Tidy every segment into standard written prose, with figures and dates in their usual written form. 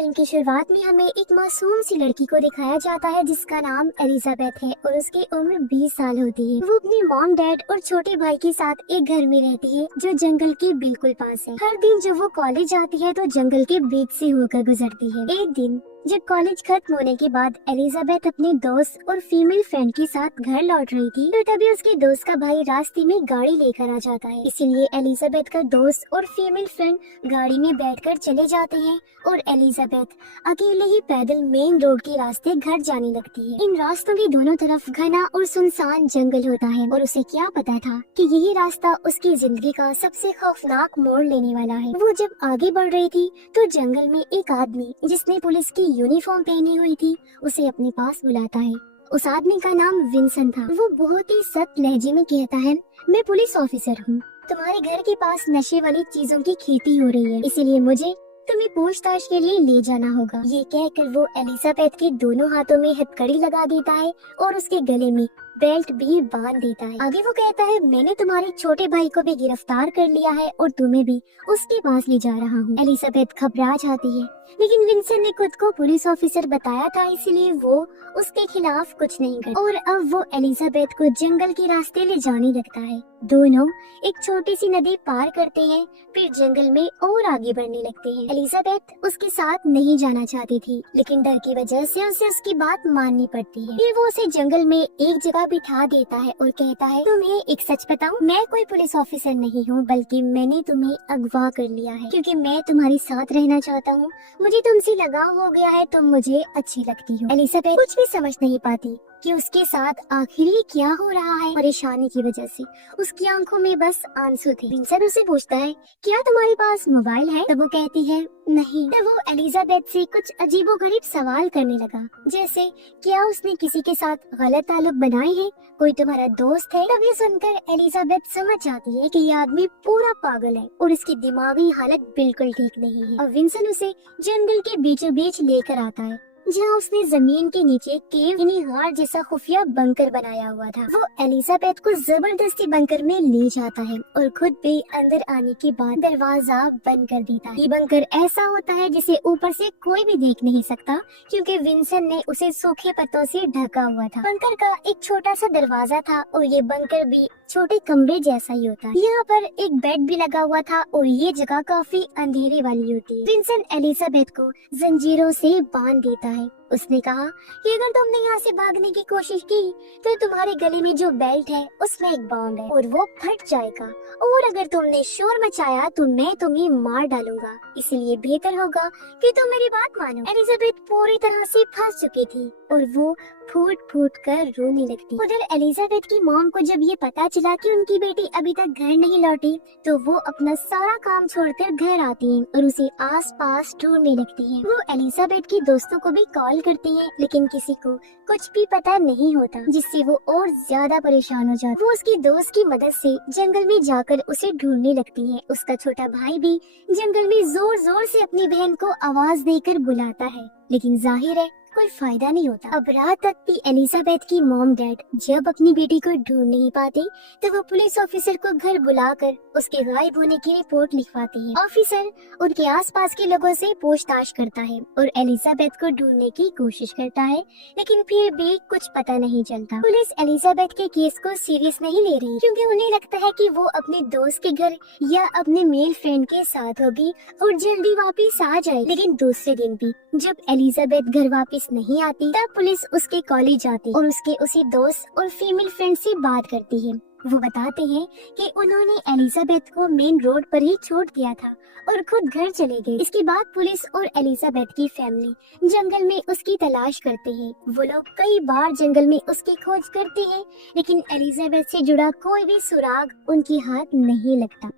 Film की शुरुआत में हमें एक मासूम सी लड़की को दिखाया जाता है जिसका नाम एलिजाबेथ है और उसकी उम्र 20 साल होती है। वो अपनी मॉम, डैड और छोटे भाई के साथ एक घर में रहती है जो जंगल के बिल्कुल पास है। हर दिन जब वो कॉलेज आती है तो जंगल के बीच से होकर गुजरती है। एक दिन जब कॉलेज खत्म होने के बाद एलिजाबेथ अपने दोस्त और फीमेल फ्रेंड के साथ घर लौट रही थी तो तभी उसके दोस्त का भाई रास्ते में गाड़ी लेकर आ जाता है। इसीलिए एलिजाबेथ का दोस्त और फीमेल फ्रेंड गाड़ी में बैठकर चले जाते हैं और एलिजाबेथ अकेले ही पैदल मेन रोड के रास्ते घर जाने लगती है। इन रास्तों के दोनों तरफ घना और सुनसान जंगल होता है और उसे क्या पता था कि यही रास्ता उसकी जिंदगी का सबसे खौफनाक मोड़ लेने वाला है। वो जब आगे बढ़ रही थी तो जंगल में एक आदमी जिसने पुलिस की यूनिफॉर्म पहनी हुई थी उसे अपने पास बुलाता है। उस आदमी का नाम विंसन था। वो बहुत ही सख्त लहजे में कहता है, मैं पुलिस ऑफिसर हूँ। तुम्हारे घर के पास नशे वाली चीजों की खेती हो रही है, इसीलिए मुझे तुम्हें पूछताछ के लिए ले जाना होगा। ये कहकर वो एलिजाबेथ के दोनों हाथों में हथकड़ी लगा देता है और उसके गले में बेल्ट भी बांध देता है। आगे वो कहता है, मैंने तुम्हारे छोटे भाई को भी गिरफ्तार कर लिया है और तुम्हें भी उसके पास ले जा रहा हूँ। एलिजाबेथ घबरा जाती है, लेकिन विंसन ने खुद को पुलिस ऑफिसर बताया था, इसीलिए वो उसके खिलाफ कुछ नहीं करता और अब वो एलिजाबेथ को जंगल के रास्ते ले जाने लगता है। दोनों एक छोटी सी नदी पार करते हैं, फिर जंगल में और आगे बढ़ने लगते हैं। एलिजाबेथ उसके साथ नहीं जाना चाहती थी, लेकिन डर की वजह से उसे उसकी बात माननी पड़ती है। फिर वो उसे जंगल में एक जगह बिठा देता है और कहता है, तुम्हें एक सच बताऊं, मैं कोई पुलिस ऑफिसर नहीं हूँ, बल्कि मैंने तुम्हें अगवा कर लिया है क्योंकि मैं तुम्हारे साथ रहना चाहता हूँ। मुझे तुमसे लगाव हो गया है, तुम मुझे अच्छी लगती हो। एलिजाबेथ कुछ भी समझ नहीं पाती कि उसके साथ आखिर ये क्या हो रहा है। परेशानी की वजह से उसकी आंखों में बस आंसू थे। विंसन उससे पूछता है, क्या तुम्हारे पास मोबाइल है? तब वो कहती है, नहीं। तब वो एलिजाबेथ से कुछ अजीबोगरीब सवाल करने लगा, जैसे क्या उसने किसी के साथ गलत ताल्लुक बनाए हैं, कोई तुम्हारा दोस्त है? तब ये सुनकर एलिजाबेथ समझ जाती है कि ये आदमी पूरा पागल है और इसकी दिमागी हालत बिल्कुल ठीक नहीं है। और विंसन उसे जंगल के बीचों बीच लेकर आता है जहाँ उसने जमीन के नीचे केव यानी गार जैसा खुफिया बंकर बनाया हुआ था। वो एलिजाबेथ को जबरदस्ती बंकर में ले जाता है और खुद भी अंदर आने के बाद दरवाजा बंद कर देता है। ये बंकर ऐसा होता है जिसे ऊपर से कोई भी देख नहीं सकता क्योंकि विंसन ने उसे सूखे पत्तों से ढका हुआ था। बंकर का एक छोटा सा दरवाजा था और ये बंकर भी छोटे कमरे जैसा ही होता है। यहाँ पर एक बेड भी लगा हुआ था और ये जगह काफी अंधेरे वाली होती है। विंसन एलिजाबेथ को जंजीरों से बांध देता है। उसने कहा कि अगर तुमने यहाँ से भागने की कोशिश की तो तुम्हारे गले में जो बेल्ट है उसमें एक बाउंड है और वो फट जाएगा, और अगर तुमने शोर मचाया तो मैं तुम्हें मार डालूंगा, इसलिए बेहतर होगा कि तुम मेरी बात मानो। एलिजाबेथ पूरी तरह से फंस चुकी थी और वो फूट फूट कर रोने लगती। उधर एलिजाबेथ की मॉम को जब ये पता चला कि उनकी बेटी अभी तक घर नहीं लौटी तो वो अपना सारा काम छोड़कर घर आती है और उसे आस पास ढूंढने लगती है। वो एलिजाबेथ के दोस्तों को भी कॉल करती है, लेकिन किसी को कुछ भी पता नहीं होता, जिससे वो और ज्यादा परेशान हो जाती है। वो उसकी दोस्त की मदद से जंगल में जाकर उसे ढूंढने लगती है। उसका छोटा भाई भी जंगल में जोर जोर से अपनी बहन को आवाज देकर बुलाता है, लेकिन जाहिर है कोई फायदा नहीं होता। अब रात तक भी एलिजाबेथ की मॉम डैड जब अपनी बेटी को ढूंढ नहीं पाते तो वो पुलिस ऑफिसर को घर बुलाकर उसके गायब होने की रिपोर्ट लिखवाते हैं। ऑफिसर उनके आसपास के लोगों से पूछताछ करता है और एलिजाबेथ को ढूंढने की कोशिश करता है, लेकिन फिर भी कुछ पता नहीं चलता। पुलिस एलिजाबेथ के केस को सीरियस नहीं ले रही क्योंकि उन्हें लगता है कि वो अपने दोस्त के घर या अपने मेल फ्रेंड के साथ होगी और जल्दी वापिस आ जाए। लेकिन दूसरे दिन भी जब एलिजाबेथ घर वापिस नहीं आती तब पुलिस उसके कॉलेज आती और उसके उसी दोस्त और फीमेल फ्रेंड से बात करती है। वो बताते हैं कि उन्होंने एलिजाबेथ को मेन रोड पर ही छोड़ दिया था और खुद घर चले गए। इसके बाद पुलिस और एलिजाबेथ की फैमिली जंगल में उसकी तलाश करते हैं। वो लोग कई बार जंगल में उसकी खोज करते हैं, लेकिन एलिजाबेथ से जुड़ा कोई भी सुराग उनके हाथ नहीं लगता।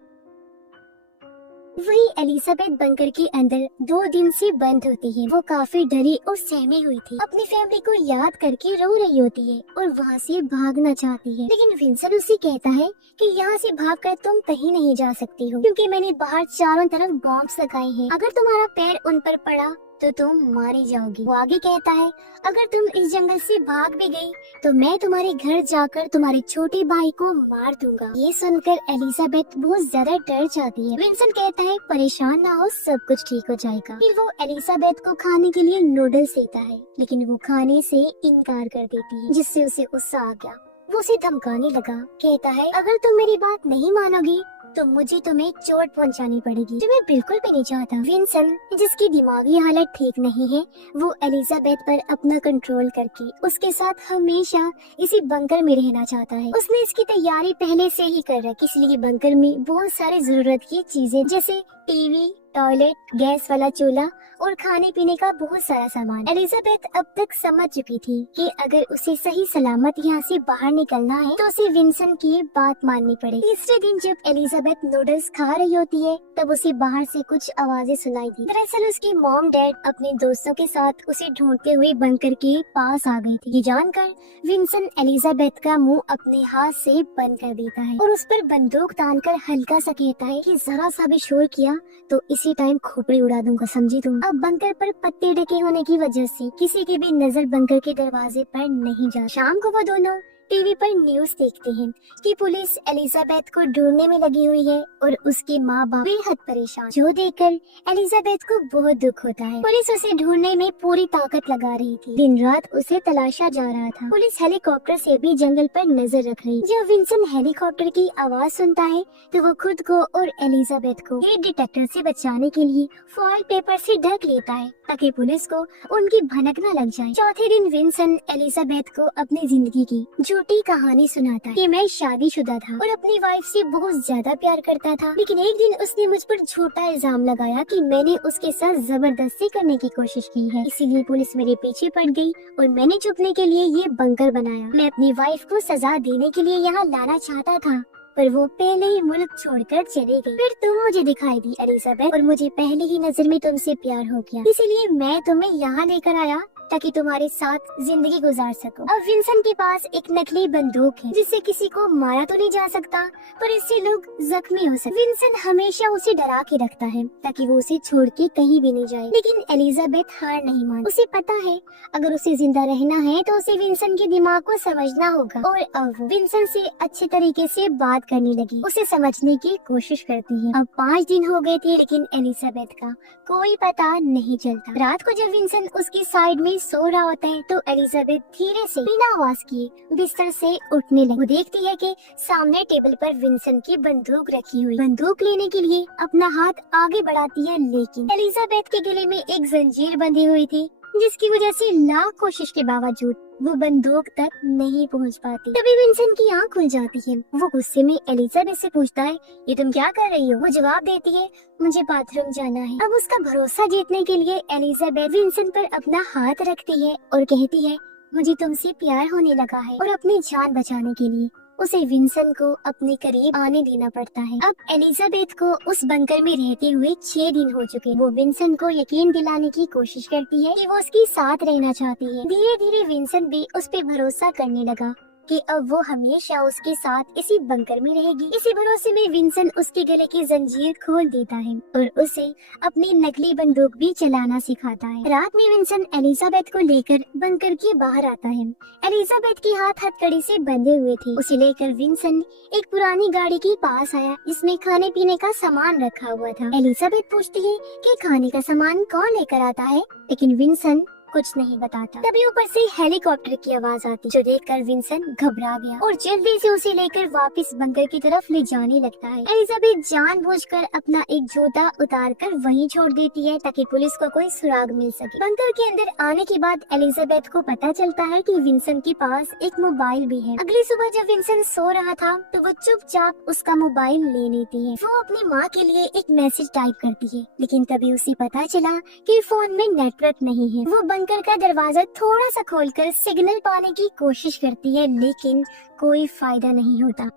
वही एलिजाबेथ बंकर के अंदर 2 दिन से बंद होती है। वो काफी डरी और सहमी हुई थी, अपनी फैमिली को याद करके रो रही होती है और वहाँ से भागना चाहती है, लेकिन विंसन उसे कहता है कि यहाँ से भागकर तुम कहीं नहीं जा सकती हो क्योंकि मैंने बाहर चारों तरफ बॉम्ब्स लगाए हैं। अगर तुम्हारा पैर उन पर पड़ा तो तुम मारी जाओगी। वो आगे कहता है, अगर तुम इस जंगल से भाग भी गई तो मैं तुम्हारे घर जाकर तुम्हारे छोटे भाई को मार दूंगा। ये सुनकर एलिजाबेथ बहुत ज्यादा डर जाती है। विंसेंट कहता है, परेशान ना हो, सब कुछ ठीक हो जाएगा। फिर वो एलिजाबेथ को खाने के लिए नूडल्स देता है, लेकिन वो खाने से इनकार कर देती है, जिससे उसे गुस्सा आ गया। वो उसे धमकाने लगा, कहता है, अगर तुम मेरी बात नहीं मानोगी तो मुझे तुम्हें चोट पहुंचानी पड़ेगी, जो मैं बिल्कुल भी नहीं चाहता। विंसेंट, जिसकी दिमागी हालत ठीक नहीं है, वो एलिजाबेथ पर अपना कंट्रोल करके उसके साथ हमेशा इसी बंकर में रहना चाहता है। उसने इसकी तैयारी पहले से ही कर रखी, इसलिए बंकर में बहुत सारी जरूरत की चीजें जैसे टीवी, टॉयलेट, गैस वाला चूल्हा और खाने पीने का बहुत सारा सामान। एलिजाबेथ अब तक समझ चुकी थी कि अगर उसे सही सलामत यहाँ से बाहर निकलना है तो उसे विंसेंट की बात माननी पड़ेगी। तीसरे दिन जब एलिजाबेथ नूडल्स खा रही होती है तब उसे बाहर से कुछ आवाजें सुनाई दी। दरअसल उसके मॉम डैड अपने दोस्तों के साथ उसे ढूंढते हुए बंकर के पास आ गए थे। ये जानकर विंसेंट एलिजाबेथ का मुंह अपने हाथ से बंद कर देता है और उस पर बंदूक तानकर हल्का सा कहता है कि जरा सा भी शोर किया तो इसी टाइम खोपड़ी उड़ा दूंगा, समझी तुम। अब बंकर पर पत्ते ढके होने की वजह से किसी की भी नजर बंकर के दरवाजे पर नहीं जा। शाम को वो दोनों टीवी पर न्यूज देखते हैं कि पुलिस एलिजाबेथ को ढूंढने में लगी हुई है और उसके माँ बाप बेहद परेशान, जो देखकर एलिजाबेथ को बहुत दुख होता है। पुलिस उसे ढूंढने में पूरी ताकत लगा रही थी, दिन रात उसे तलाशा जा रहा था। पुलिस हेलीकॉप्टर से भी जंगल पर नजर रख रही। जब विंसेंट हेलीकॉप्टर की आवाज सुनता है तो वो खुद को और एलिजाबेथ को एक डिटेक्टर से बचाने के लिए फॉइल पेपर से ढक लेता है ताकि पुलिस को उनकी भनक न लग जाए। चौथे दिन विंसेंट एलिजाबेथ को अपनी जिंदगी की झूठी कहानी सुनाता है कि मैं शादीशुदा था और अपनी वाइफ से बहुत ज्यादा प्यार करता था, लेकिन एक दिन उसने मुझ पर झूठा इल्जाम लगाया कि मैंने उसके साथ जबरदस्ती करने की कोशिश की है, इसीलिए पुलिस मेरे पीछे पड़ गई और मैंने छुपने के लिए ये बंकर बनाया। मैं अपनी वाइफ को सजा देने के लिए यहाँ लाना चाहता था, पर वो पहले ही मुल्क छोड़कर चले गई। फिर तुम मुझे दिखाई दी एलिजाबेथ और मुझे पहले ही नजर में तुमसे प्यार हो गया, इसीलिए मैं तुम्हें यहाँ लेकर आया ताकि तुम्हारे साथ जिंदगी गुजार सको। अब विंसेंट के पास एक नकली बंदूक है जिससे किसी को मारा तो नहीं जा सकता, पर इससे लोग जख्मी हो सकते। विंसेंट हमेशा उसे डरा के रखता है ताकि वो उसे छोड़ के कहीं भी नहीं जाए, लेकिन एलिजाबेथ हार नहीं मानती। उसे पता है अगर उसे जिंदा रहना है तो उसे विंसेंट के दिमाग को समझना होगा, और अब वो विंसेंट से अच्छे तरीके से बात करने लगी, उसे समझने की कोशिश करती है। अब 5 दिन हो गए थे लेकिन एलिजाबेथ का कोई पता नहीं चलता। रात को जब विंसेंट उसकी साइड में सो रहा होता है तो एलिजाबेथ धीरे से बिना आवाज किए बिस्तर से उठने लगी। वो देखती है कि सामने टेबल पर विंसेंट की बंदूक रखी हुई। बंदूक लेने के लिए अपना हाथ आगे बढ़ाती है, लेकिन एलिजाबेथ के गले में एक जंजीर बंधी हुई थी, जिसकी वजह से लाख कोशिश के बावजूद वो बंदूक तक नहीं पहुंच पाती। तभी विंसेंट की आंख खुल जाती है। वो गुस्से में एलिजाबेथ से पूछता है, ये तुम क्या कर रही हो? वो जवाब देती है, मुझे बाथरूम जाना है। अब उसका भरोसा जीतने के लिए एलिजाबेथ विंसेंट पर अपना हाथ रखती है और कहती है, मुझे तुमसे प्यार होने लगा है, और अपनी जान बचाने के लिए उसे विंसेंट को अपने करीब आने देना पड़ता है। अब एलिजाबेथ को उस बंकर में रहते हुए 6 दिन हो चुके। वो विंसेंट को यकीन दिलाने की कोशिश करती है कि वो उसके साथ रहना चाहती है। धीरे धीरे विंसेंट भी उस पे भरोसा करने लगा कि अब वो हमेशा उसके साथ इसी बंकर में रहेगी। इसी भरोसे में विंसेंट उसके गले की जंजीर खोल देता है और उसे अपनी नकली बंदूक भी चलाना सिखाता है। रात में विंसेंट एलिजाबेथ को लेकर बंकर के बाहर आता है। एलिजाबेथ के हाथ हथकड़ी से बंधे हुए थे। उसे लेकर विंसेंट एक पुरानी गाड़ी के पास आया जिसमें खाने पीने का सामान रखा हुआ था। एलिजाबेथ पूछती है कि खाने का सामान कौन लेकर आता है, लेकिन विंसेंट कुछ नहीं बताता। तभी ऊपर से हेलीकॉप्टर की आवाज आती, जो देखकर विंसेंट घबरा गया और जल्दी से उसे लेकर वापस बंकर की तरफ ले जाने लगता है। एलिजाबेथ जानबूझकर अपना एक जूता उतारकर वहीं छोड़ देती है ताकि पुलिस को कोई सुराग मिल सके। बंकर के अंदर आने के बाद एलिजाबेथ को पता चलता है कि विंसेंट के पास एक मोबाइल भी है। अगली सुबह जब विंसेंट सो रहा था तो वो चुपचाप उसका मोबाइल ले लेती है। वो अपनी माँ के लिए एक मैसेज टाइप करती है, लेकिन तभी उसे पता चला कि फोन में नेटवर्क नहीं है। वो बंकर का दरवाजा थोड़ा सा खोलकर सिग्नल पाने की कोशिश करती है, लेकिन कोई फायदा नहीं होता।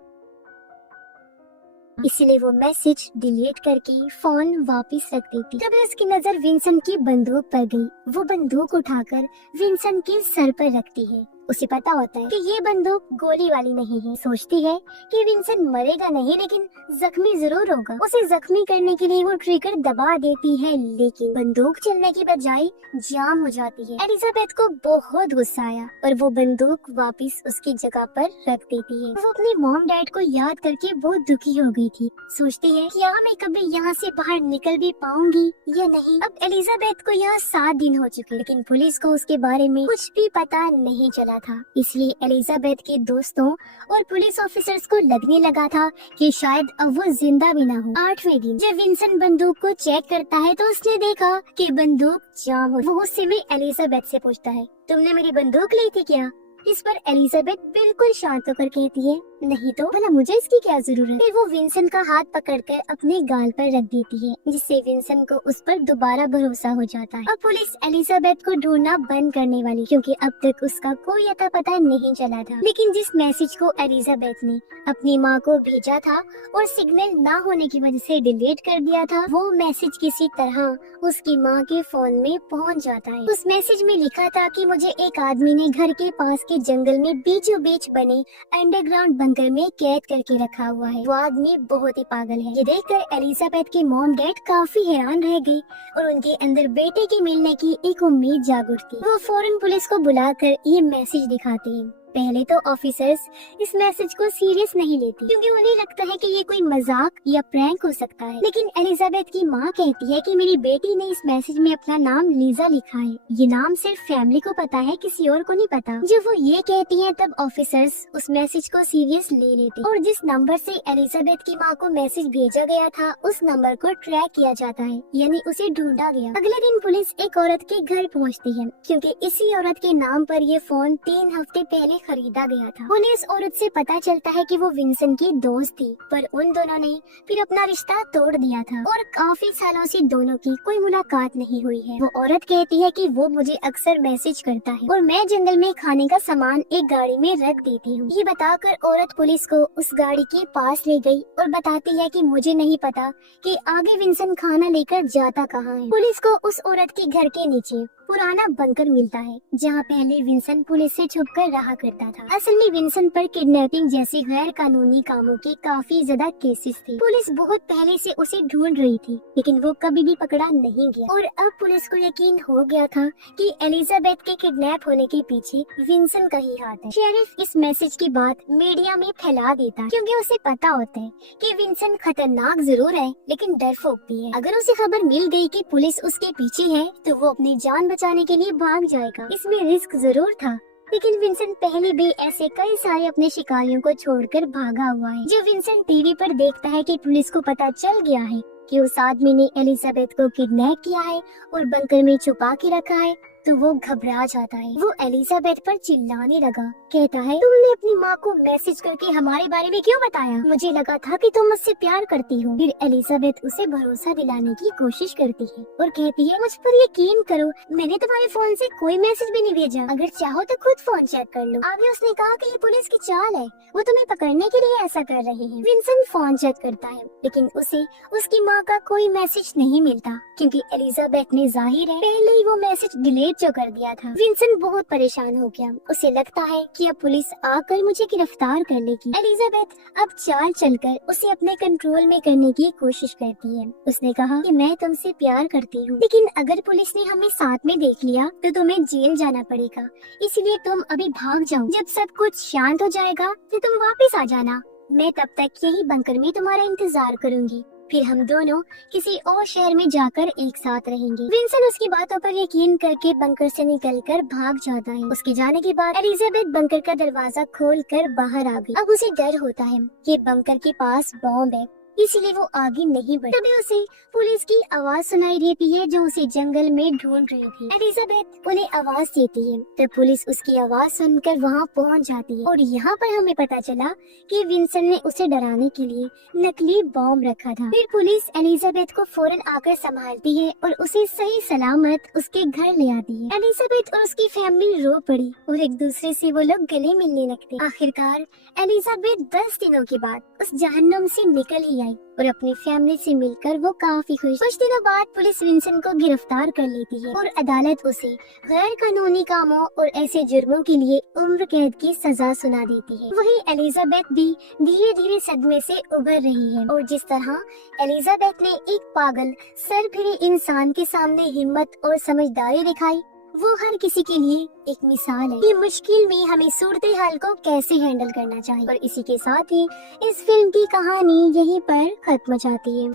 इसलिए वो मैसेज डिलीट करके फोन वापस रख देती। तभी उसकी नजर विंसेंट की बंदूक पर गई। वो बंदूक उठाकर विंसेंट के सर पर रखती है उसे पता होता है कि ये बंदूक गोली वाली नहीं है। सोचती है कि विंसेंट मरेगा नहीं लेकिन जख्मी जरूर होगा। उसे जख्मी करने के लिए वो ट्रिगर दबा देती है, लेकिन बंदूक चलने की बजाय जाम हो जाती है। एलिजाबेथ को बहुत गुस्सा आया और वो बंदूक वापस उसकी जगह पर रख देती है। वो अपने मॉम डैड को याद करके बहुत दुखी हो गई थी। सोचती है क्या मैं कभी यहाँ से बाहर निकल भी पाऊंगी या नहीं। अब एलिजाबेथ को यहाँ 7 दिन हो चुके, लेकिन पुलिस को उसके बारे में कुछ भी पता नहीं चला था। इसलिए एलिजाबेथ के दोस्तों और पुलिस ऑफिसर्स को लगने लगा था कि शायद अब वो जिंदा भी ना हो। 8वें दिन जब विंसेंट बंदूक को चेक करता है तो उसने देखा कि बंदूक जाम हो। वो उससे भी एलिजाबेथ से पूछता है, तुमने मेरी बंदूक ली थी क्या? इस पर एलिजाबेथ बिल्कुल शांत होकर कहती है, नहीं तो भला मुझे इसकी क्या जरूरत। फिर वो विंसेंट का हाथ पकड़कर अपने गाल पर रख देती है, जिससे विंसेंट को उस पर दोबारा भरोसा हो जाता है। अब पुलिस एलिजाबेथ को ढूंढना बंद करने वाली, क्योंकि अब तक उसका कोई अता पता नहीं चला था। लेकिन जिस मैसेज को एलिजाबेथ ने अपनी माँ को भेजा था और सिग्नल न होने की वजह से डिलीट कर दिया था, वो मैसेज किसी तरह उसकी माँ के फोन में पहुँच जाता है। उस मैसेज में लिखा था कि मुझे एक आदमी ने घर के पास के जंगल में बीचों बीच बने अंडरग्राउंड बंकर में कैद करके रखा हुआ है। वो आदमी बहुत ही पागल है। ये देखकर एलिजाबेथ के मॉम डैड काफी हैरान रह गए और उनके अंदर बेटे के मिलने की एक उम्मीद जाग उठती। वो फौरन पुलिस को बुलाकर ये मैसेज दिखाते हैं। पहले तो ऑफिसर्स इस मैसेज को सीरियस नहीं लेती, क्योंकि उन्हें लगता है कि ये कोई मजाक या प्रैंक हो सकता है। लेकिन एलिजाबेथ की माँ कहती है कि मेरी बेटी ने इस मैसेज में अपना नाम लीजा लिखा है। ये नाम सिर्फ फैमिली को पता है, किसी और को नहीं पता। जब वो ये कहती है तब ऑफिसर्स उस मैसेज को सीरियस ले लेते और जिस नंबर से एलिजाबेथ की माँ को मैसेज भेजा गया था उस नंबर को ट्रैक किया जाता है, यानी उसे ढूंढा गया। अगले दिन पुलिस एक औरत के घर पहुँचती है, क्योंकि इसी औरत के नाम पर ये फोन 3 हफ्ते पहले खरीदा गया था। उन्हें इस औरत से पता चलता है कि वो विंसेंट की दोस्त थी, पर उन दोनों ने फिर अपना रिश्ता तोड़ दिया था और काफी सालों से दोनों की कोई मुलाकात नहीं हुई है। वो औरत कहती है कि वो मुझे अक्सर मैसेज करता है और मैं जंगल में खाने का सामान एक गाड़ी में रख देती हूँ। ये बताकर औरत पुलिस को उस गाड़ी के पास ले गई और बताती है कि मुझे नहीं पता कि आगे विंसेंट खाना लेकर जाता कहाँ है। पुलिस को उस औरत के घर के नीचे पुराना बंकर मिलता है, जहाँ पहले विंसेंट पुलिस से छुपकर रहा करता था। असल में विंसेंट पर किडनैपिंग जैसे गैर कानूनी कामों के काफी ज्यादा केसेस थे। पुलिस बहुत पहले से उसे ढूंढ रही थी, लेकिन वो कभी भी पकड़ा नहीं गया। और अब पुलिस को यकीन हो गया था कि एलिजाबेथ के किडनैप होने के पीछे विंसेंट का ही हाथ है। शेरिफ इस मैसेज की बात मीडिया में फैला देता है, क्योंकि उसे पता होता है कि विंसेंट खतरनाक जरूर है लेकिन डरपोक भी है। अगर उसे खबर मिल गई कि पुलिस उसके पीछे है तो वो अपनी जान बचाने के लिए भाग जाएगा। इसमें रिस्क जरूर था, लेकिन विंसेंट पहले भी ऐसे कई सारे अपने शिकारियों को छोड़कर भागा हुआ है। जब विंसेंट टीवी पर देखता है कि पुलिस को पता चल गया है कि उस आदमी ने एलिजाबेथ को किडनैप किया है और बंकर में छुपा के रखा है, तो वो घबरा जाता है। वो एलिजाबेथ पर चिल्लाने लगा, कहता है, तुमने अपनी माँ को मैसेज करके हमारे बारे में क्यों बताया? मुझे लगा था कि तुम मुझसे प्यार करती हो। फिर एलिजाबेथ उसे भरोसा दिलाने की कोशिश करती है और कहती है, मुझ पर यकीन करो, मैंने तुम्हारे फोन से कोई मैसेज भी नहीं भेजा। अगर चाहो तो खुद फोन चेक कर लो। आगे उसने कहा कि ये पुलिस की चाल है, वो तुम्हें पकड़ने के लिए ऐसा कर रहे हैं। विंसेंट फोन चेक करता है, लेकिन उसे उसकी माँ का कोई मैसेज नहीं मिलता, क्योंकि एलिजाबेथ ने जाहिर है पहले ही वो मैसेज डिलीट जो कर दिया था। विंसेंट बहुत परेशान हो गया। उसे लगता है कि अब पुलिस आकर मुझे गिरफ्तार कर लेगी। एलिजाबेथ अब चाल चलकर उसे अपने कंट्रोल में करने की कोशिश करती है। उसने कहा कि मैं तुमसे प्यार करती हूँ, लेकिन अगर पुलिस ने हमें साथ में देख लिया तो तुम्हें जेल जाना पड़ेगा, इसलिए तुम अभी भाग जाओ। जब सब कुछ शांत हो जाएगा तो तुम वापस आ जाना। मैं तब तक यही बंकर में तुम्हारा इंतजार करूंगी, फिर हम दोनों किसी और शहर में जाकर एक साथ रहेंगे। विंसेंट उसकी बातों पर यकीन करके बंकर से निकलकर भाग जाता है। उसके जाने के बाद एलिजाबेथ बंकर का दरवाजा खोलकर बाहर आ गई। अब उसे डर होता है कि बंकर के पास बॉम्ब है, इसलिए वो आगे नहीं बढ़ी। तभी उसे पुलिस की आवाज सुनाई देती है जो उसे जंगल में ढूंढ रही थी। एलिजाबेथ उन्हें आवाज देती है, तब पुलिस उसकी आवाज सुनकर वहाँ पहुँच जाती है और यहाँ पर हमें पता चला कि विंसेंट ने उसे डराने के लिए नकली बॉम्ब रखा था। फिर पुलिस एलिजाबेथ को फौरन आकर संभालती है और उसे सही सलामत उसके घर ले आती है। एलिजाबेथ और उसकी फैमिली रो पड़ी और एक दूसरे से वो लोग गले मिलने लगते। आखिरकार एलिजाबेथ 10 दिनों के बाद उस जहन्नुम से निकल ही आई और अपनी फैमिली से मिलकर वो काफी खुश। कुछ दिनों बाद पुलिस विंसेंट को गिरफ्तार कर लेती है और अदालत उसे गैर कानूनी कामों और ऐसे जुर्मों के लिए उम्र कैद की सजा सुना देती है। वहीं एलिजाबेथ भी धीरे धीरे सदमे से उबर रही है और जिस तरह एलिजाबेथ ने एक पागल सरफिरे इंसान के सामने हिम्मत और समझदारी दिखाई, वो हर किसी के लिए एक मिसाल है कि मुश्किल में हमें सूरत हाल को कैसे हैंडल करना चाहिए। और इसी के साथ ही इस फिल्म की कहानी यहीं पर खत्म हो जाती है।